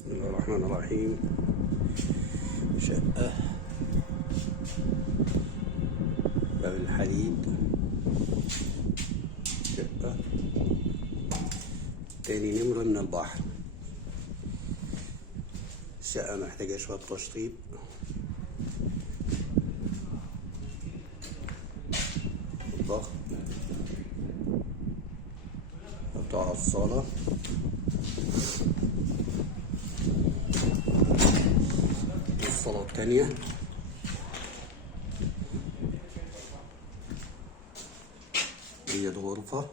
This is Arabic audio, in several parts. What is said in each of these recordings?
بسم الله الرحمن الرحيم. شقة باب الحديد، شقة تاني نمرة من البحر. الشقة محتاجة شوية تشطيب، الضغط بتاع الصالة، الصالة التانية، دي غرفة،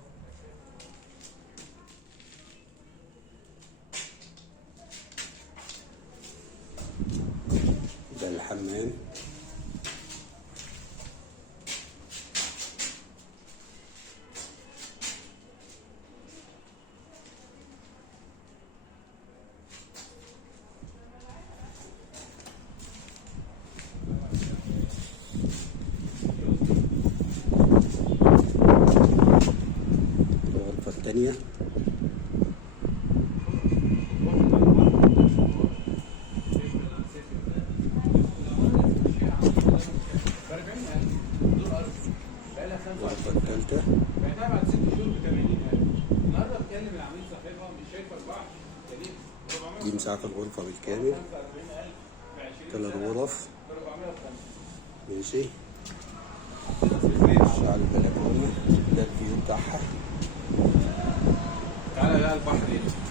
ده الحمام، الغرفة التانية، الغرفة التالتة. بعتها بعد 6 شهور ب 80,000. النهارده بتكلم العميل صاحبها مش شايفه البحر جميل. دي مساحة الغرفة بالكامل، 45,000 ب 20 تلات غرف، ب 405. ماشي. على البلكونة، ده الفيو بتاعها. تعالى بقى البحر هنا.